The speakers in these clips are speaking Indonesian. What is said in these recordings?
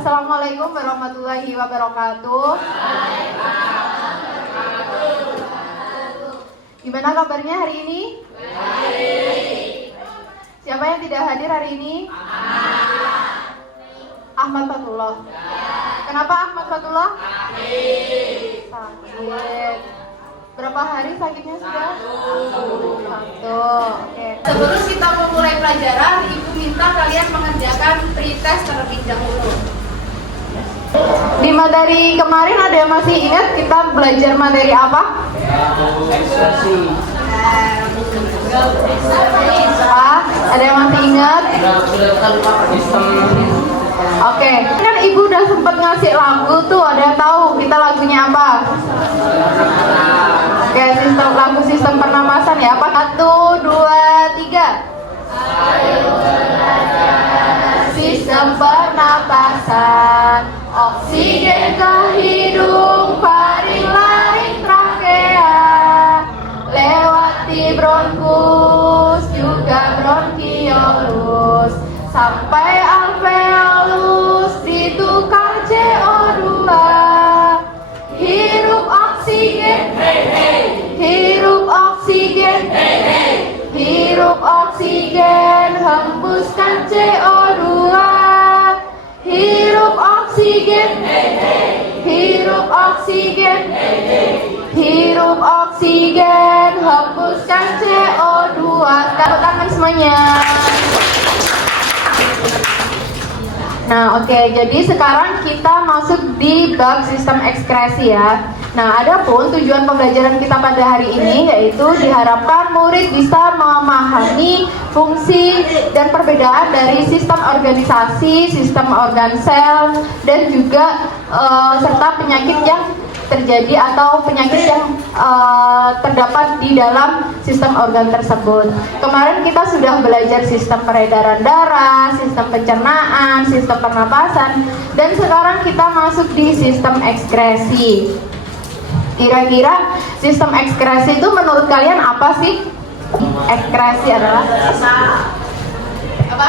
Assalamualaikum warahmatullahi wabarakatuh. Gimana kabarnya hari ini? Baik. Siapa yang tidak hadir hari ini? Ahmad Fatullah. Kenapa Ahmad Fatullah? Sakit. Berapa hari sakitnya sudah? Satu. Oke. Sebelum kita memulai pelajaran, Ibu minta kalian mengerjakan pretest terlebih dahulu. Di materi kemarin ada yang masih ingat kita belajar materi apa? Ekspresi. Ada yang masih ingat? Sistem. Oke, kan Ibu udah sempat ngasih lagu tuh, ada yang tahu kita lagunya apa? Oke, lagu sistem pernapasan ya. Apa? 1, 2, 3. Sistem pernapasan, oksigen ke hidung, faring, laring, trakea, lewati bronkus, juga bronkiolus, sampai alveolus, ditukar CO2. Hirup oksigen, hirup oksigen, hirup oksigen, hembuskan CO2. Hirup oksigen, hirup oksigen, hirup oksigen, hembuskan CO2. Tepuk tangan semuanya. Nah, oke, jadi sekarang kita masuk di bab sistem ekskresi ya. Nah, adapun tujuan pembelajaran kita pada hari ini yaitu diharapkan murid bisa memahami fungsi dan perbedaan dari sistem organisasi, sistem organ sel, dan juga serta penyakit yang terjadi atau penyakit yang terdapat di dalam sistem organ tersebut. Kemarin kita sudah belajar sistem peredaran darah, sistem pencernaan, sistem pernapasan, dan sekarang kita masuk di sistem ekskresi. Kira-kira sistem ekskresi itu menurut kalian apa sih? Ekskresi adalah apa?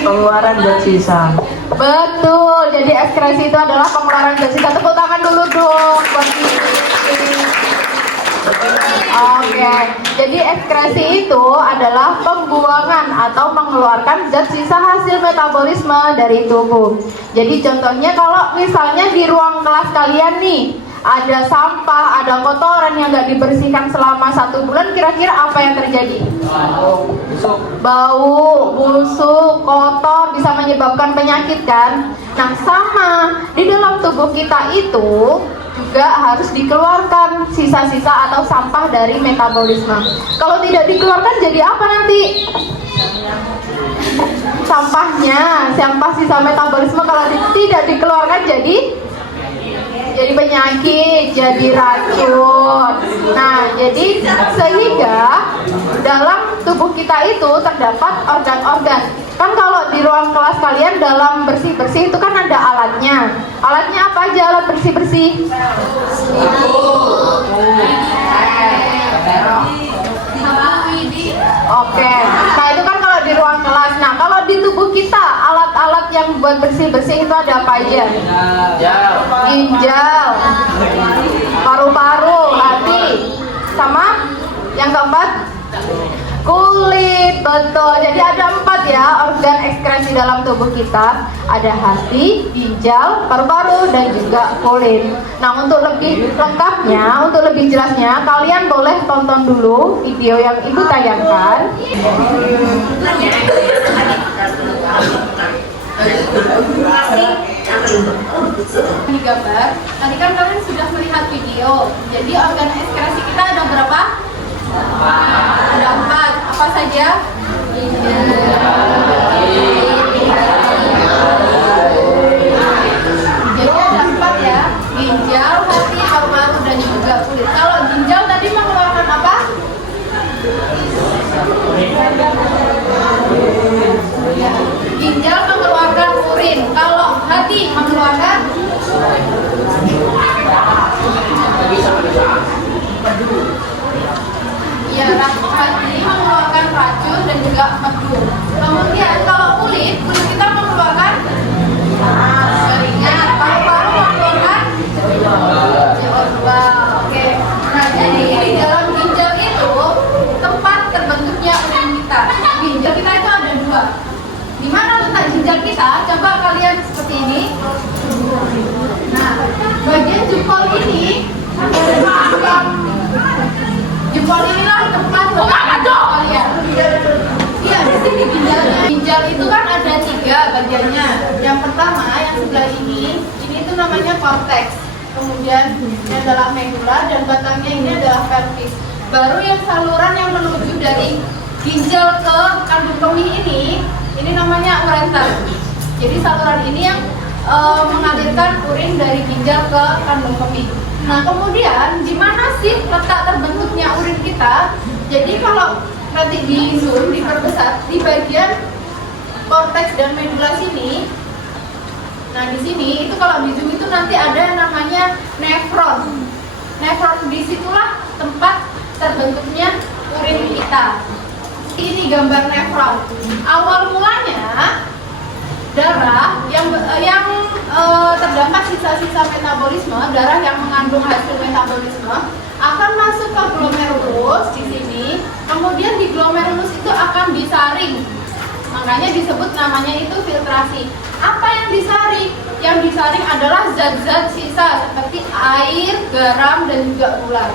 Pengeluaran zat sisa. Betul, jadi ekskresi itu adalah pengeluaran zat sisa. Tepuk tangan dulu dong buat ini. Oke, jadi ekskresi itu adalah pembuangan atau mengeluarkan zat sisa hasil metabolisme dari tubuh. Jadi contohnya kalau misalnya di ruang kelas kalian nih ada sampah, ada kotoran yang nggak dibersihkan selama 1 bulan, kira-kira apa yang terjadi? Bau, busuk, kotor, bisa menyebabkan penyakit kan? Nah, sama di dalam tubuh kita itu juga harus dikeluarkan sisa-sisa atau sampah dari metabolisme. Kalau tidak dikeluarkan jadi apa nanti? Sampahnya, sampah sisa metabolisme kalau tidak dikeluarkan jadi penyakit, jadi racun. Nah, jadi sehingga dalam tubuh kita itu terdapat organ-organ. Kan kalau di ruang kelas kalian dalam bersih-bersih itu kan ada alatnya. Alatnya apa aja alat bersih-bersih? Oke. Nah, itu kan kalau di ruang kelas. Nah, kalau di tubuh kita alat-alat yang buat bersih-bersih itu ada apa aja? Ginjal, paru-paru, hati, sama yang keempat kulit. Betul, jadi ada 4 ya organ ekskresi dalam tubuh kita. Ada hati, ginjal, paru-paru, dan juga kulit. Nah, untuk lebih lengkapnya, untuk lebih jelasnya, kalian boleh tonton dulu video yang Ibu tayangkan. Ini gambar. Tadi kan kalian sudah melihat video. Jadi organ ekskresi kita ada berapa? Ada 4. Apa saja? Jadi ada 4 ya. Ginjal, hati, paru-paru, dan juga kulit. Kalau ginjal tadi mengeluarkan apa? Ginjal mengeluarkan urin. Kalau hati mengeluarkan ya, hati mengeluarkan terbentuknya urin kita. Ginjal kita itu ada dua. Di mana letak ginjal kita? Coba kalian seperti ini. Nah, bagian jempol ini, jempol inilah tempat kalian. Iya, di sini ginjalnya. Ginjal itu kan ada 3 bagiannya. Yang pertama, yang sebelah ini itu namanya korteks. Kemudian ini adalah medula dan batangnya ini adalah pelvis. Baru yang saluran yang menuju dari ginjal ke kandung kemih ini namanya ureter. Jadi saluran ini yang mengalirkan urin dari ginjal ke kandung kemih. Nah, kemudian di mana sih letak terbentuknya urin kita? Jadi kalau nanti di zoom, diperbesar di bagian korteks dan medula sini. Nah, di sini itu kalau di zoom itu nanti ada yang namanya nefron. Nefron, disitulah tempat terbentuknya urin kita. Ini gambar nefron. Awal mulanya darah yang terdapat sisa-sisa metabolisme, darah yang mengandung hasil metabolisme akan masuk ke glomerulus di sini. Kemudian di glomerulus itu akan disaring. Makanya disebut namanya itu filtrasi. Apa yang disaring? Yang disaring adalah zat-zat sisa seperti air, garam, dan juga gula.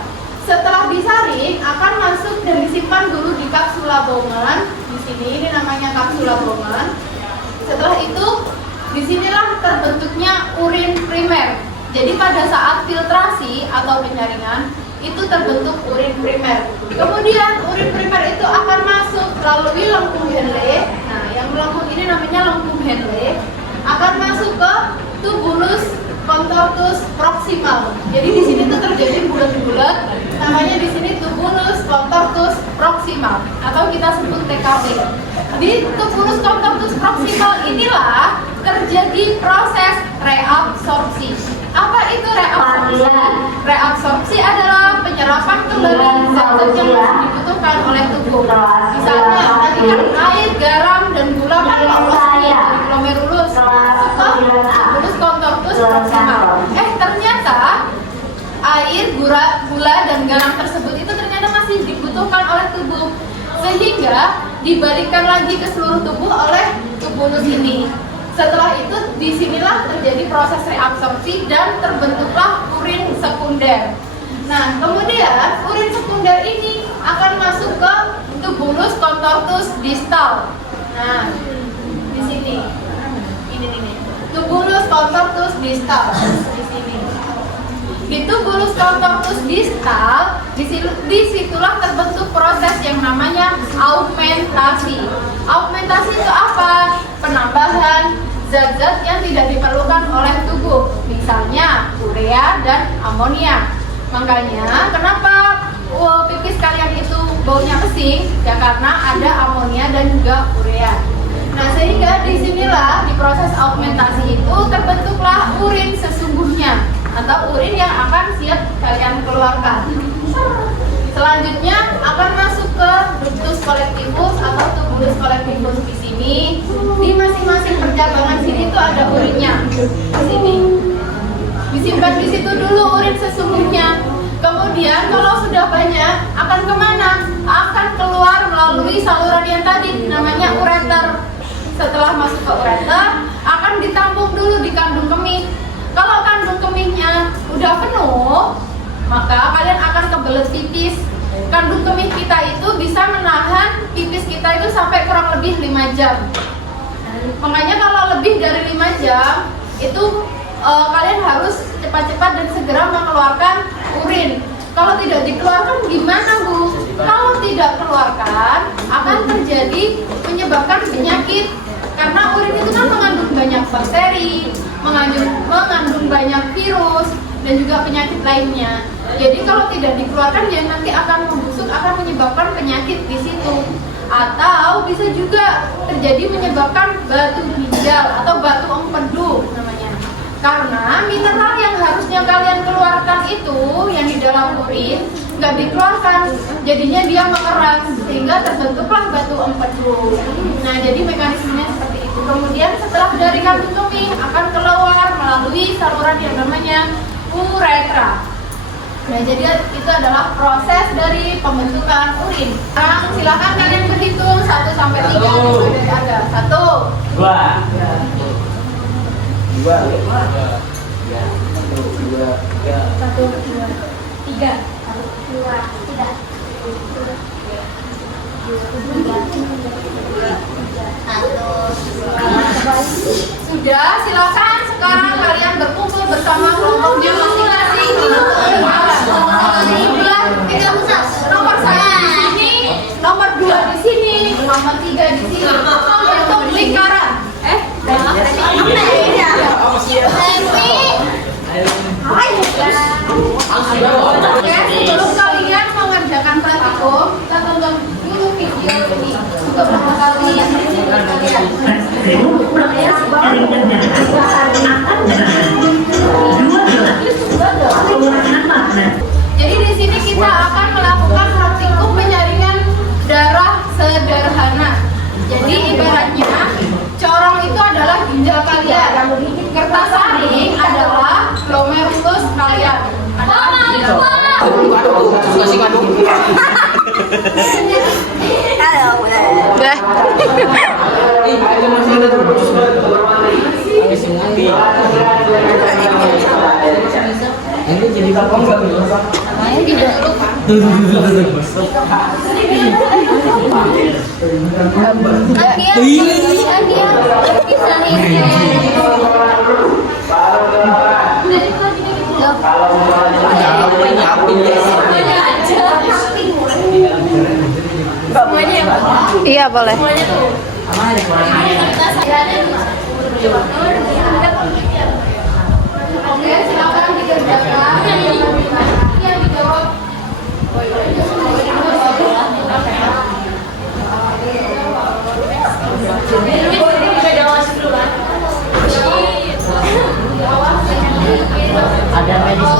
Setelah disaring akan masuk dan disimpan dulu di kapsula Bowman. Di sini ini namanya kapsula Bowman. Setelah itu disinilah terbentuknya urin primer. Jadi pada saat filtrasi atau penyaringan itu terbentuk urin primer. Kemudian urin primer itu akan masuk melalui lengkung Henle. Nah, yang melengkung ini namanya lengkung Henle, akan masuk ke tubulus contortus proximal. Jadi di sini tuh terjadi bulat-bulat. Namanya di sini tubulus contortus proximal atau kita sebut TKP. Di tubulus contortus proximal inilah terjadi proses reabsorpsi. Apa itu reabsorpsi? Reabsorpsi adalah penyerapan kembali zat-zat yang dibutuhkan oleh tubuh. Misalnya tadi kan air, garam, dan gula kan lolos dari glomerulus masuk ke tubulus contortus proximal. Ternyata air, gula, dan garam tersebut itu ternyata masih dibutuhkan oleh tubuh, sehingga dibalikan lagi ke seluruh tubuh oleh tubulus ini. Setelah itu disinilah terjadi proses reabsorpsi dan terbentuklah urin sekunder. Nah, kemudian urin sekunder ini akan masuk ke tubulus contortus distal. Nah, di sini ini tubulus contortus distal di sini. Di tubulus contortus distal, disitulah terbentuk proses yang namanya augmentasi. Augmentasi itu apa? Penambahan zat-zat yang tidak diperlukan oleh tubuh, misalnya urea dan amonia. Makanya kenapa pipis kalian itu baunya pesing? Ya karena ada amonia dan juga urea. Nah, sehingga disinilah di proses augmentasi itu terbentuklah urin sesungguhnya atau urin yang akan siap kalian keluarkan. Selanjutnya akan masuk ke ductus collectivus atau tubulus collectivus di sini. Di masing-masing percabangan sini itu ada urinnya. Di sini disimpan di situ dulu urin sesungguhnya. Kemudian kalau sudah banyak akan kemana? Akan keluar melalui saluran yang tadi namanya ureter. Setelah masuk ke ureter akan ditampung dulu di kandung kemih. Kalau kandung kemihnya udah penuh, maka kalian akan kebelet pipis. Kandung kemih kita itu bisa menahan pipis kita itu sampai kurang lebih 5 jam. Makanya kalau lebih dari 5 jam itu kalian harus cepat-cepat dan segera mengeluarkan urin. Kalau tidak dikeluarkan gimana, Bu? Kalau tidak keluarkan akan terjadi menyebabkan penyakit. Karena urin itu kan mengandung banyak bakteri, mengandung banyak virus dan juga penyakit lainnya. Jadi kalau tidak dikeluarkan ya nanti akan membusuk, akan menyebabkan penyakit di situ. Atau bisa juga terjadi menyebabkan batu ginjal atau batu empedu namanya. Karena mineral yang harusnya kalian keluarkan itu yang di dalam urin nggak dikeluarkan, jadinya dia mengeras sehingga terbentuklah batu empedu. Nah, jadi mekanismenya seperti itu. Kemudian setelah dari kandung kemih akan keluar melalui saluran yang namanya uretra. Nah, jadi itu adalah proses dari pembentukan urin. Sekarang silakan kalian berhitung 1 sampai 3 dari Anda. 1, 2, 2, 3. Sudah, silakan sekarang kalian berkumpul bersama kelompoknya masing-masing. Nomor 1 di sini, nomor 2 di sini, nomor 3 di sini. Untuk lingkaran. Oke, sebelum kalian mengerjakan praktikum, kita tonton dulu video ini untuk mengetahui kalian. Jadi di sini kita akan melakukan praktikum penyaringan darah sederhana. Jadi ibaratnya corong itu adalah ginjal kalian, kertas saring adalah glomerulus kalian. ini jadi kapong nggak bisa? Iya boleh. Oke, silakan dikerjakan. Yang dijawab. Ada medis.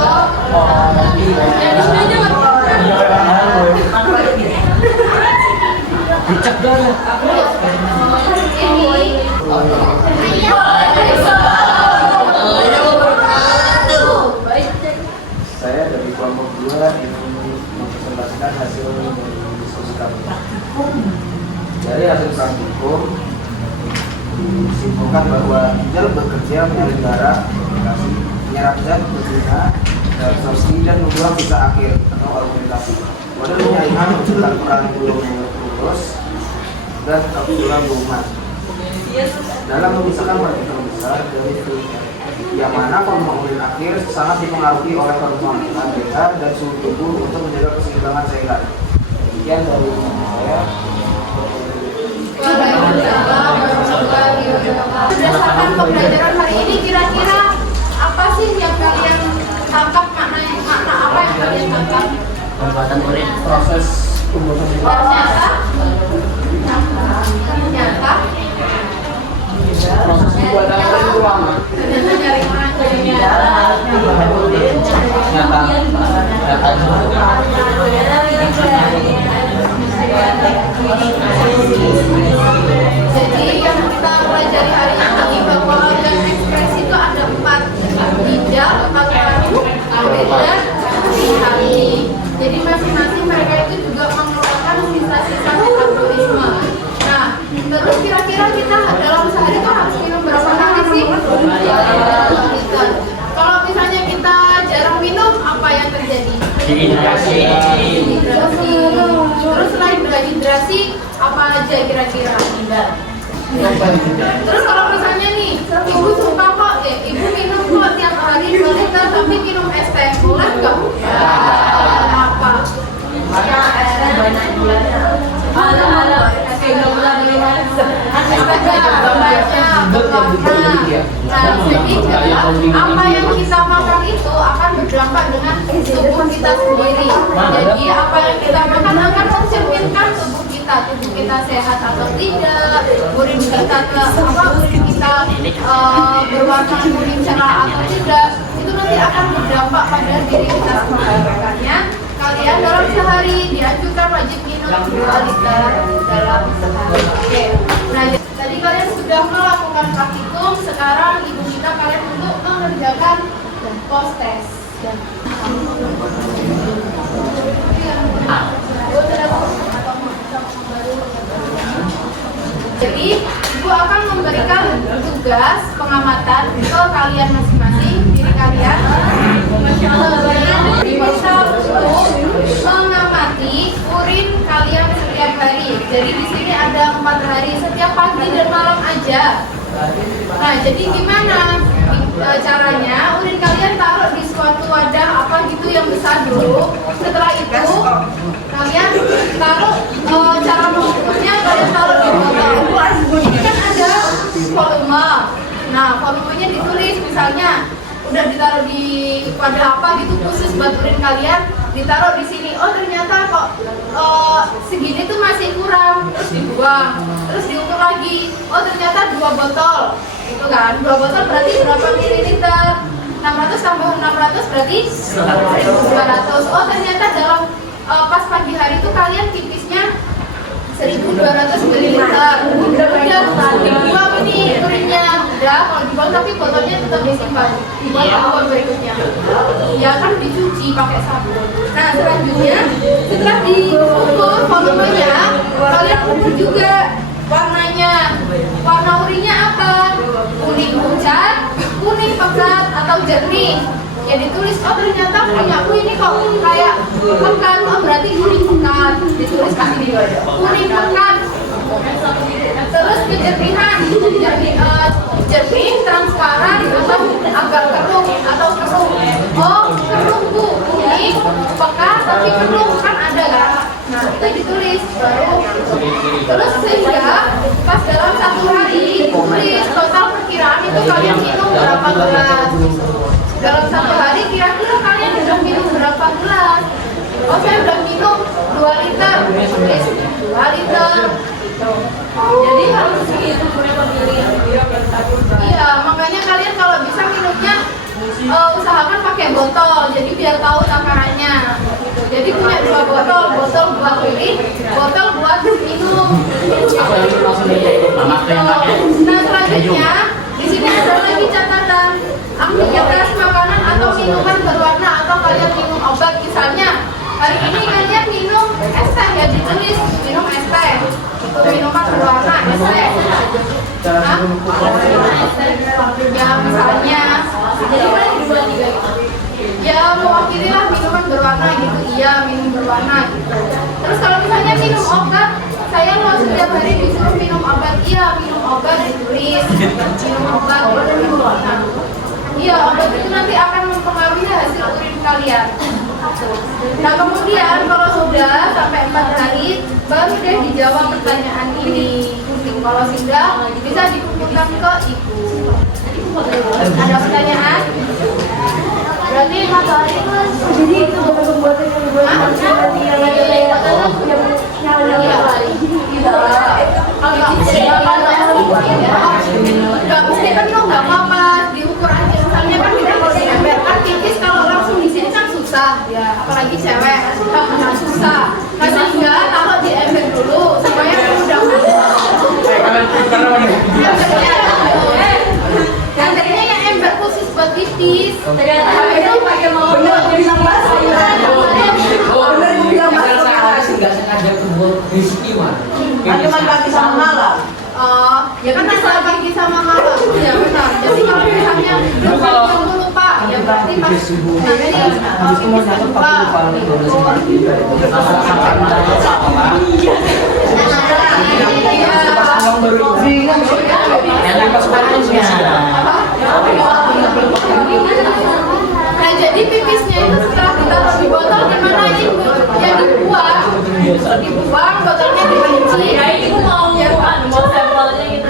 Dicek dong. Saya dari kelompok 2 ingin mempresentasikan hasil diskusi kami. Dari hasil praktikum disimpulkan bahwa ginjal bekerja menyaring darah, menyerap zat berguna, absorpsi dan membuang sisa akhir atau argumentasi. Pada penyaringan menunjukkan peran glomerulus dan kapsula Bowman dalam memisahkan partikel besar dari fluid, yang mana volume urin akhir sangat dipengaruhi oleh hormon pH dan suhu tubuh untuk menjaga keseimbangan cairan. Demikian dari saya. Berdasarkan pembelajaran hari ini, kira-kira apa sih yang kalian tangkap, makna apa yang kalian tangkap? Pembuatan urin. Proses pembuatan Ternyata proses pembuatan itu lama. Jadi yang kita pelajari hari ini bahwa organ ekspresi itu ada 4: ginjal, paru-paru, urin, dan hati. Jadi masing-masing mereka itu juga mengeluarkan sisa-sisa metabolisme. Nah, terus kira-kira kita dalam sehari itu harus minum berapa kali sih? 2 liter. Kalau misalnya kita jarang minum, apa yang terjadi? Dehidrasi. Terus selain dehidrasi, apa aja kira-kira? Terus kalau misalnya nih, ibu suka kok, ibu minum kok tiap hari 2 liter, tapi minum es teh, boleh nggak? Apa? Apa yang kita makan itu akan berdampak dengan tubuh kita sendiri. Jadi apa yang kita makan akan mencerminkan tubuh kita sehat atau tidak, urin kita berwarna kuning cerah atau tidak, itu nanti akan berdampak pada diri kita sendiri. Makanya kalian dalam sehari dianjurkan wajib minum 2 liter dalam sehari. Oke. Nah, tadi kalian sudah melakukan praktikum, sekarang ibu minta kalian untuk mengerjakan post test. Jadi ibu akan memberikan tugas pengamatan ke kalian masing-masing, diri kalian. Bisa untuk mengamati urin kalian setiap hari. Jadi di sini ada 4 hari, setiap pagi dan malam aja. Nah, jadi gimana caranya? Urin kalian taruh di suatu wadah apa gitu yang besar dulu. Setelah itu kalian taruh cara mengukurnya, kalian taruh di botol. Ini kan ada volume. Nah, volumenya ditulis, misalnya udah ditaruh di wadah apa gitu khusus buat urin kalian, ditaruh di sini. Oh ternyata kok segini tuh masih kurang, terus dibuang, terus diukur lagi. Oh ternyata 2 botol, itu kan 2 botol berarti berapa mililiter? 600 tambah 600 berarti 1200. Oh ternyata dalam pas pagi hari itu kalian pipisnya 1200 mililiter. Udah dibuang ini urinnya, udah kalau dibuang tapi botolnya tetap disimpan buat tahun berikutnya. Ya kan dicuci pakai sabun. Nah selanjutnya setelah diukur volumenya, kalian ukur juga warnanya. Warna urinnya apa? Kuning pucat, kuning pekat, atau jernih. Ya ditulis, oh ternyata punyaku ini kok kayak pekat, oh berarti kuning pekat. Ditulis kasih kuning pekat. Terus kejernihan, jernih, transparan, atau agak keruh atau keruh. Oh keruh bu, kuning pekat tapi keruh, kan ada kan? Nah itu ditulis baru. Terus sehingga pas dalam 1 hari tulis total perkiraan itu kalian minum berapa gelas. Dalam 1 hari kira-kira kalian udah minum berapa gelas? Oh saya udah minum 2 liter, tulis 2 liter. Jadi harus segitu berapa mililiter? Iya, makanya kalian kalau bisa minumnya usahakan pakai botol, jadi biar tahu takarannya. Jadi punya 2 botol, botol buat pilih, botol buat minum. Nah selanjutnya di sini ada lagi catatan aktivitas makanan atau minuman berwarna atau kalian minum obat. Misalnya hari ini kalian minum es teh, ya ditulis minum es teh. Itu minuman berwarna es teh. Nah, ya misalnya, jadi kalian dua tiga gitu. Ya mewakili lah minuman berwarna gitu, iya minum berwarna gitu. Terus kalau misalnya minum obat, saya mau setiap hari disuruh minum obat, iya minum obat ditulis minum obat gitu. Iya obat itu nanti akan mempengaruhi hasil urin kalian. Nah kemudian kalau sudah sampai 4 hari baru deh dijawab pertanyaan ini. Kalau sudah bisa dikumpulkan ke ibu. Ada pertanyaan? Berarti 4 hari mas. Jadi itu pembuatan yang dibuat nanti yang nggak mesti penuh, nggak apa-apa, diukur aja. Misalnya kan kita kalau diambil kan tipis, kalau langsung di sini kan susah, ya apalagi cewek kan susah. Nah sehingga taruh di ember dulu supaya mudah embernya yang ember khusus buat pipis. Itu pakai mau jadi nambah sayuran. Nggak sengaja kebuat rezeki mah. Cuma pagi sama malam. Ya kan asal pagi sama malam. Ya benar. Jadi kalau misalnya kamu lupa, ya berarti pas nanti lupa. Nah jadi pipisnya itu setelah ditaruh di botol gimana ibu? Ya dibuang, botolnya dicuci. Ya ibu mau sampelnya gitu.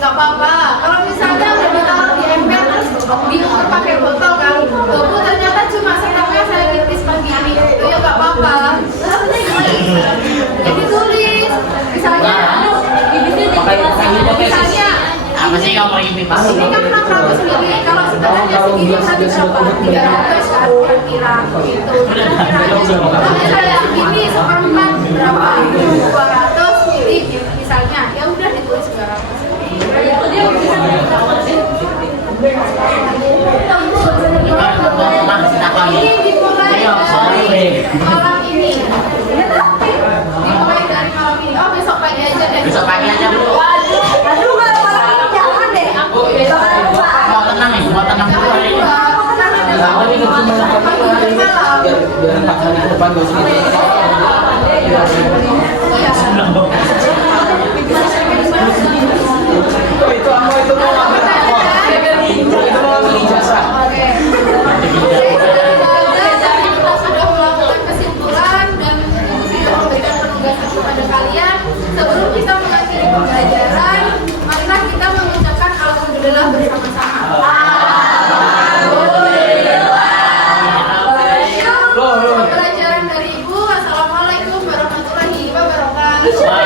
Nggak apa-apa. Kalau misalnya udah ditaruh di ember terus diukur pakai botol kan, bu ternyata cuma setengahnya saya pipis pagi ini, itu ya nggak apa-apa. Jadi tulis, misalnya Apa sih kamu lagi pipas? ini kan 600 mili, kalau setengahnya segini berarti berapa? 300 kan kira-kira gitu. Tapi saya segini seperempat berapa? 200 mili misalnya, ya udah ditulis 200. Ini dimulai dari malam ini. Dimulai dari malam ini. Oh, besok pagi aja deh. Besok pagi aja Bu. Aduh, kalau malam ini jangan deh. Besok hari lupa. Mau tenang nih, mau tenang dulu hari ini. Biar 4 hari ke depan gak usah gitu. Oh, itu apa itu mau ngambil apa? Itu mau ngambil ijazah. Kita sudah melakukan kesimpulan dan sudah memberikan penugasan kepada kalian. Sebelum kita mengakhiri pembelajaran, marilah kita mengucapkan alhamdulillah bersama-sama. Pembelajaran dari Ibu. Assalamualaikum warahmatullahi wabarakatuh.